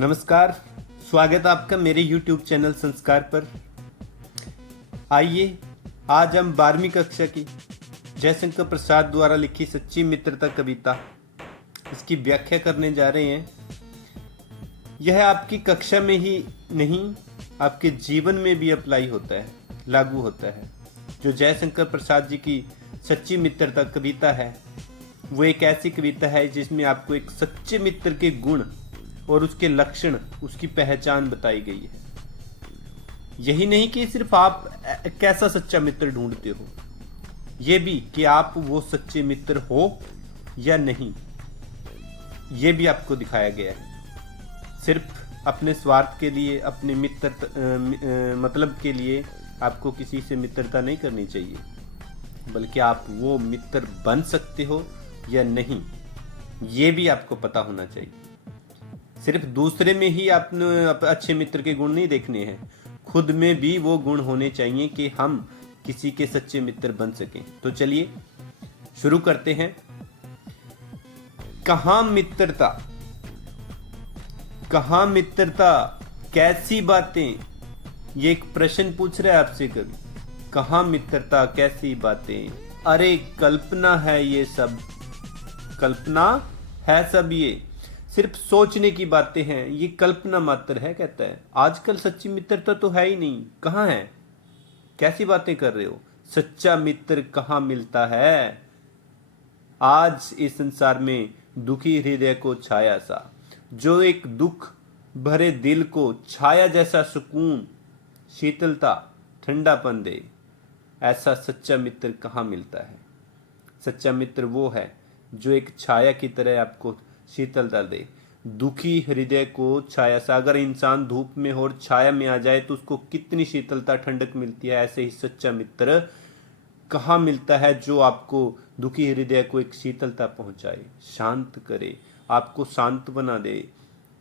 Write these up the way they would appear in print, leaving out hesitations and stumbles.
नमस्कार। स्वागत है आपका मेरे YouTube चैनल संस्कार पर। आइए आज हम 12वीं कक्षा की जयशंकर प्रसाद द्वारा लिखी सच्ची मित्रता कविता इसकी व्याख्या करने जा रहे हैं। यह आपकी कक्षा में ही नहीं आपके जीवन में भी अप्लाई होता है, लागू होता है। जो जयशंकर प्रसाद जी की सच्ची मित्रता कविता है वो एक ऐसी कविता है जिसमें आपको एक सच्चे मित्र के गुण और उसके लक्षण, उसकी पहचान बताई गई है। यही नहीं कि सिर्फ आप कैसा सच्चा मित्र ढूंढते हो, ये भी कि आप वो सच्चे मित्र हो या नहीं, ये भी आपको दिखाया गया है। सिर्फ अपने स्वार्थ के लिए, अपने मतलब के लिए आपको किसी से मित्रता नहीं करनी चाहिए, बल्कि आप वो मित्र बन सकते हो या नहीं, ये भी आपको पता होना चाहिए। सिर्फ दूसरे में ही आपने अच्छे मित्र के गुण नहीं देखने हैं, खुद में भी वो गुण होने चाहिए कि हम किसी के सच्चे मित्र बन सकें। तो चलिए शुरू करते हैं। कहां मित्रता, कहां मित्रता, कैसी बातें, ये एक प्रश्न पूछ रहा है आपसे कवि। कहां मित्रता, कैसी बातें, अरे कल्पना है ये सब, कल्पना है सब, ये सिर्फ सोचने की बातें हैं, ये कल्पना मात्र है। कहता है आजकल सच्ची मित्रता तो है ही नहीं, कहाँ है, कैसी बातें कर रहे हो, सच्चा मित्र कहाँ मिलता है। आज इस संसार में दुखी हृदय को छाया सा, जो एक दुख भरे दिल को छाया जैसा सुकून, शीतलता, ठंडापन दे, ऐसा सच्चा मित्र कहाँ मिलता है। सच्चा मित्र वो है जो एक छाया की तरह आपको शीतलता दे, दुखी हृदय को छाया सा। अगर इंसान धूप में हो और छाया में आ जाए तो उसको कितनी शीतलता, ठंडक मिलती है। ऐसे ही सच्चा मित्र कहाँ मिलता है, जो आपको दुखी हृदय को एक शीतलता पहुंचाए, शांत करे, आपको शांत बना दे,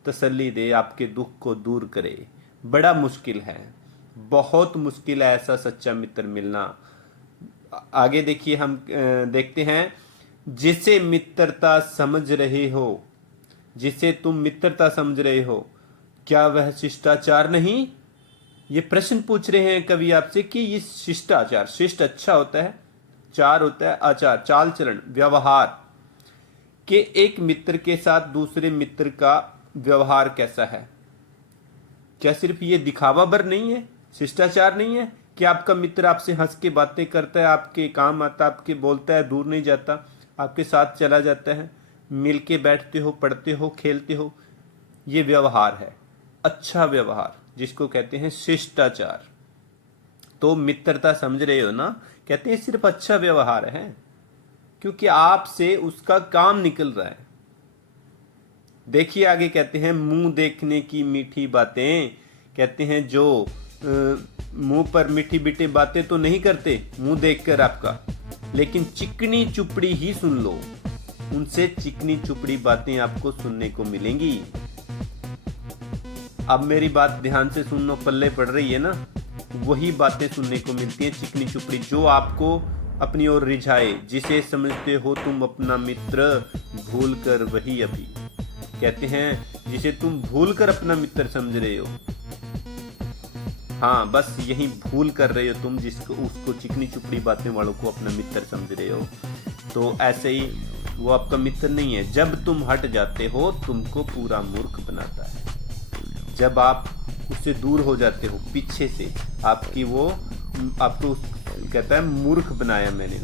तसल्ली दे, आपके दुख को दूर करे। बड़ा मुश्किल है, बहुत मुश्किल है ऐसा सच्चा मित्र मिलना। आगे देखिए, हम देखते हैं। जिसे मित्रता समझ रहे हो, जिसे तुम मित्रता समझ रहे हो, क्या वह शिष्टाचार नहीं। ये प्रश्न पूछ रहे हैं कवि आपसे कि ये शिष्टाचार, शिष्ट अच्छा होता है, चार होता है आचार, चाल चलन, व्यवहार, के एक मित्र के साथ दूसरे मित्र का व्यवहार कैसा है। क्या सिर्फ ये दिखावा भर नहीं है, शिष्टाचार नहीं है कि आपका मित्र आपसे हंस के बातें करता है, आपके काम आता, आपके बोलता है, दूर नहीं जाता, आपके साथ चला जाता है, मिल के बैठते हो, पढ़ते हो, खेलते हो। ये व्यवहार है, अच्छा व्यवहार, जिसको कहते हैं शिष्टाचार। तो मित्रता समझ रहे हो ना, कहते हैं सिर्फ अच्छा व्यवहार है, क्योंकि आपसे उसका काम निकल रहा है। देखिए आगे कहते हैं, मुंह देखने की मीठी बातें, कहते हैं जो मुंह पर मीठी मीठी बातें तो नहीं करते मुंह देखकर आपका, लेकिन चिकनी चुपड़ी ही सुन लो, उनसे चिकनी चुपड़ी बातें आपको सुनने को मिलेंगी। अब मेरी बात ध्यान से सुनो, पल्ले पड़ रही है ना, वही बातें सुनने को मिलती हैं, चिकनी चुपड़ी, जो आपको अपनी ओर रिझाए, जिसे समझते हो तुम अपना मित्र, भूल कर वही अभी। कहते हैं जिसे तुम भूल कर अपना मित्र समझ रहे हो, हाँ बस यही भूल कर रहे हो तुम, जिसको उसको चिकनी चुपड़ी बातें वालों को अपना मित्र समझ रहे हो, तो ऐसे ही वो आपका मित्र नहीं है। जब तुम हट जाते हो तुमको पूरा मूर्ख बनाता है। जब आप उससे दूर हो जाते हो, पीछे से आपकी वो आपको कहता है मूर्ख बनाया मैंने।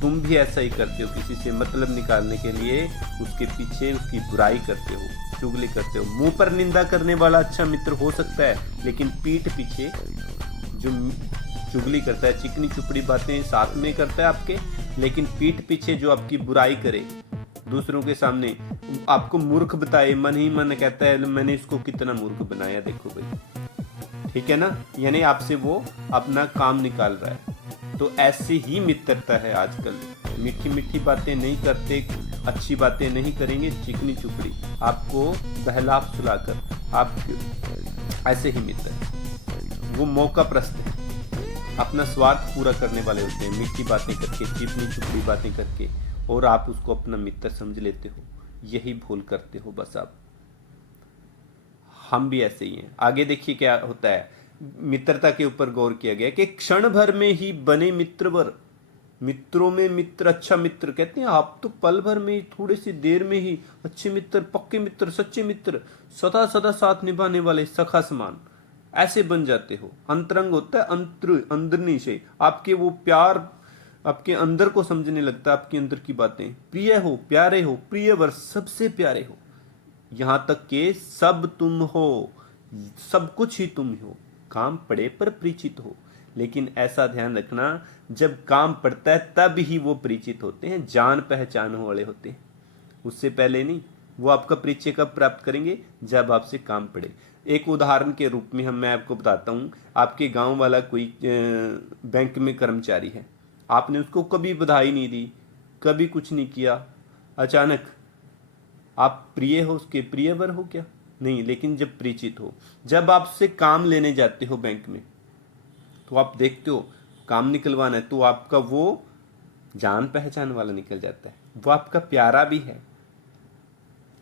तुम भी ऐसा ही करते हो, किसी से मतलब निकालने के लिए उसके पीछे उसकी बुराई करते हो, चुगली करते हो। मुंह पर निंदा करने वाला अच्छा मित्र हो सकता है, लेकिन पीठ पीछे जो चुगली करता है, चिकनी चुपड़ी बातें साथ में करता है आपके, लेकिन पीठ पीछे जो आपकी बुराई करे, दूसरों के सामने आपको मूर्ख बताए, मन ही मन कहता है मैंने इसको कितना मूर्ख बनाया, देखो भाई, ठीक है ना, यानी आपसे वो अपना काम निकाल रहा है। तो ऐसी ही मित्रता है आजकल, मीठी मीठी बातें नहीं करते, अच्छी बातें नहीं करेंगे, चिकनी चुपड़ी आपको बहला सुलाकर, आप ऐसे ही मित्र, वो मौका प्रस्त है, अपना स्वार्थ पूरा करने वाले होते हैं, मीठी बातें करके, चिकनी चुपड़ी बातें करके, और आप उसको अपना मित्र समझ लेते हो। यही भूल करते हो बस आप। हम भी ऐसे ही हैं। आगे देखिए क्या होता है। मित्रता के ऊपर गौर किया गया कि क्षण भर में ही बने मित्रवर, मित्रों में मित्र, अच्छा मित्र। कहते हैं आप तो पल भर में ही, थोड़ी सी देर में ही अच्छे मित्र, पक्के मित्र, सच्चे मित्र, सदा सदा साथ निभाने वाले सखा समान ऐसे बन जाते हो। अंतरंग होता है अंदरनी से आपके वो प्यार, आपके अंदर को समझने लगता है, आपके अंदर की बातें। प्रिय हो, प्यारे हो, प्रियवर, सबसे प्यारे हो, यहां तक के सब तुम हो, सब कुछ ही तुम हो, काम पड़े पर परिचित हो। लेकिन ऐसा ध्यान रखना, जब काम पड़ता है तब ही वो परिचित होते हैं, जान पहचान वाले होते हैं, उससे पहले नहीं। वो आपका परिचय कब प्राप्त करेंगे? जब आपसे काम पड़े। एक उदाहरण के रूप में मैं आपको बताता हूँ। आपके गांव वाला कोई बैंक में कर्मचारी है, आपने उसको कभी बधाई नहीं दी, कभी कुछ नहीं किया, अचानक आप प्रिय हो, उसके प्रियवर हो क्या? नहीं। लेकिन जब परिचित हो, जब आपसे काम लेने जाते हो बैंक में, तो आप देखते हो काम निकलवाना है, तो आपका वो जान पहचान वाला निकल जाता है, वो आपका प्यारा भी है,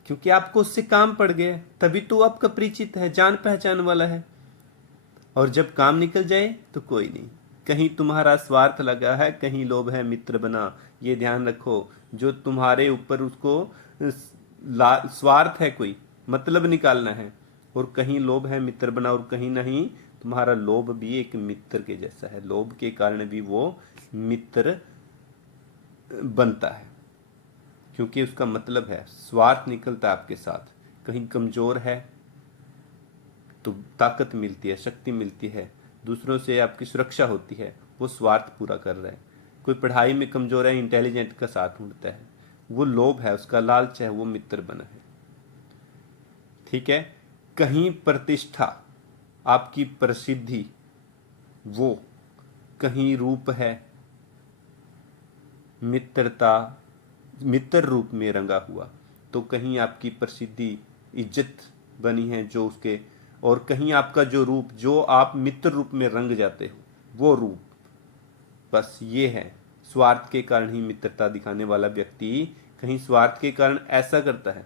क्योंकि आपको उससे काम पड़ गया, तभी तो आपका परिचित है, जान पहचान वाला है। और जब काम निकल जाए तो कोई नहीं, कहीं तुम्हारा स्वार्थ लगा है, कहीं लोभ है मित्र बना। ये ध्यान रखो, जो तुम्हारे ऊपर उसको स्वार्थ है, कोई मतलब निकालना है, और कहीं लोभ है मित्र बना, और कहीं नहीं, तुम्हारा लोभ भी एक मित्र के जैसा है, लोभ के कारण भी वो मित्र बनता है, क्योंकि उसका मतलब है स्वार्थ निकलता है आपके साथ। कहीं कमजोर है तो ताकत मिलती है, शक्ति मिलती है, दूसरों से आपकी सुरक्षा होती है, वो स्वार्थ पूरा कर रहा है। कोई पढ़ाई में कमजोर है, इंटेलिजेंट का साथ ढूंढता है, वो लोभ है, उसका लालच है, वो मित्र बना है। ठीक है। कहीं प्रतिष्ठा, आपकी प्रसिद्धि, वो कहीं रूप है, मित्रता मित्र रूप में रंगा हुआ, तो कहीं आपकी प्रसिद्धि, इज्जत बनी है जो उसके, और कहीं आपका जो रूप, जो आप मित्र रूप में रंग जाते हो, वो रूप। बस ये है, स्वार्थ के कारण ही मित्रता दिखाने वाला व्यक्ति कहीं स्वार्थ के कारण ऐसा करता है,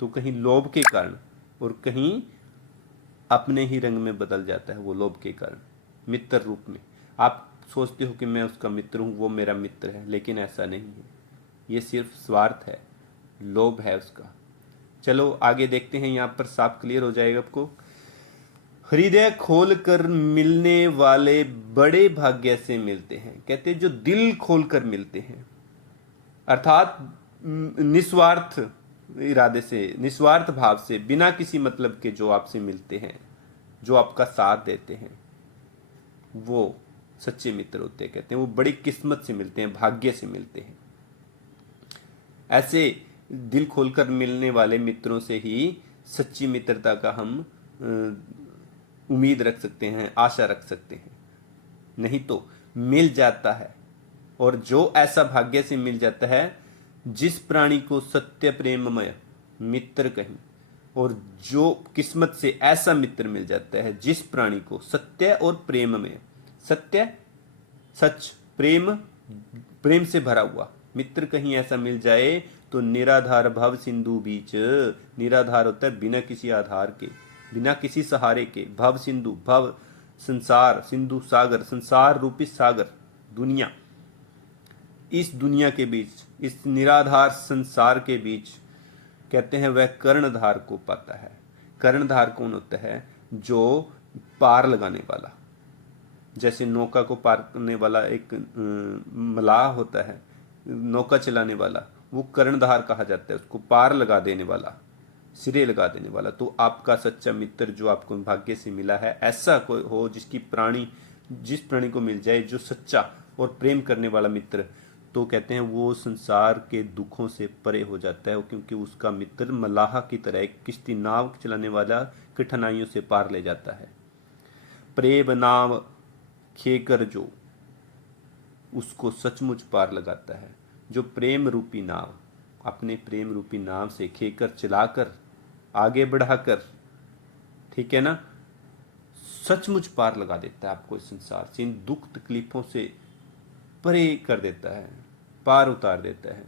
तो कहीं लोभ के कारण, और कहीं अपने ही रंग में बदल जाता है वो लोभ के कारण, मित्र रूप में। आप सोचते हो कि मैं उसका मित्र हूं, वो मेरा मित्र है, लेकिन ऐसा नहीं है, ये सिर्फ स्वार्थ है, लोभ है उसका। चलो आगे देखते हैं, यहां पर साफ क्लियर हो जाएगा आपको। हृदय खोल कर मिलने वाले बड़े भाग्य से मिलते हैं। कहते हैं जो दिल खोल कर मिलते हैं, अर्थात निस्वार्थ इरादे से, निस्वार्थ भाव से, बिना किसी मतलब के जो आपसे मिलते हैं, जो आपका साथ देते हैं, वो सच्चे मित्र होते हैं। कहते हैं वो बड़ी किस्मत से मिलते हैं, भाग्य से मिलते हैं। ऐसे दिल खोलकर मिलने वाले मित्रों से ही सच्ची मित्रता का हम उम्मीद रख सकते हैं, आशा रख सकते हैं। नहीं तो मिल जाता है, और जो ऐसा भाग्य से मिल जाता है, जिस प्राणी को सत्य प्रेममय मित्र कहीं, और जो किस्मत से ऐसा मित्र मिल जाता है जिस प्राणी को सत्य और प्रेममय, सत्य सच, प्रेम प्रेम से भरा हुआ मित्र कहीं ऐसा मिल जाए, तो निराधार भव सिंधु बीच, निराधार होता है बिना किसी आधार के, बिना किसी सहारे के, भव सिंधु, भव संसार, सिंधु सागर, संसार रूपी सागर, दुनिया, इस दुनिया के बीच, इस निराधार संसार के बीच, कहते हैं वह कर्णधार को पाता है। कर्णधार कौन होता है? जो पार लगाने वाला, जैसे नौका को पार करने वाला एक मलाह होता है, नौका चलाने वाला, वो कर्णधार कहा जाता है, उसको पार लगा देने वाला, सिरे लगा देने वाला। तो आपका सच्चा मित्र जो आपको भाग्य से मिला है, ऐसा कोई हो जिसकी प्राणी, जिस प्राणी को मिल जाए जो सच्चा और प्रेम करने वाला मित्र, तो कहते हैं वो संसार के दुखों से परे हो जाता है, क्योंकि उसका मित्र मलाह की तरह, एक किश्ती नाव चलाने वाला, कठिनाइयों से पार ले जाता है। प्रेम नाव खेकर जो उसको सचमुच पार लगाता है, जो प्रेम रूपी नाव, अपने प्रेम रूपी नाव से खेकर, चलाकर, आगे बढ़ाकर, ठीक है ना, सचमुच पार लगा देता है आपको इस संसार से, इन दुख तकलीफों से परे कर देता है, पार उतार देता है,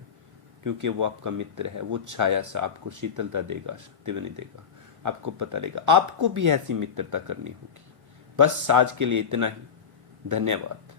क्योंकि वो आपका मित्र है। वो छाया सा आपको शीतलता देगा, शक्ति बनी देगा। आपको पता लगेगा। आपको भी ऐसी मित्रता करनी होगी। बस आज के लिए इतना ही। धन्यवाद।